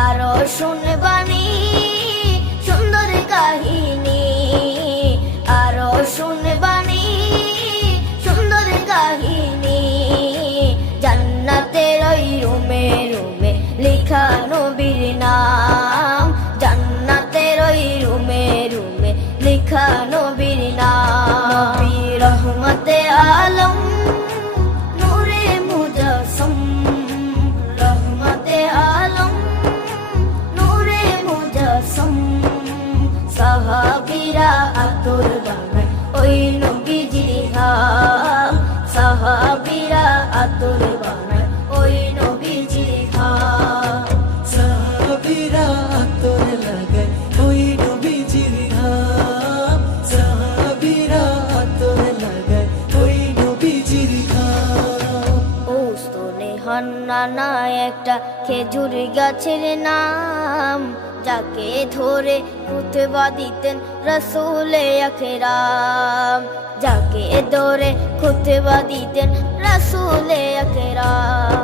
আরও শুনবানি সাহাবীরা আতর বানায়। ওই নবীজির হাম সাহাবীরা আতর বানায়। ওই নবীজির হাম সাহাবীরা আতর লাগায়। ওই নবীজির ধাম সাহাবীরা আতর লাগায়। ওই নবীজির ধাম ও স্তনে হান্নানা একটা খেজুর গাছের নাম। যাকে ধরে খুতবা দিতেন রসুলে আখেরাম যাকে ধরে খুতবা দিতেন রসুলে আখেরাম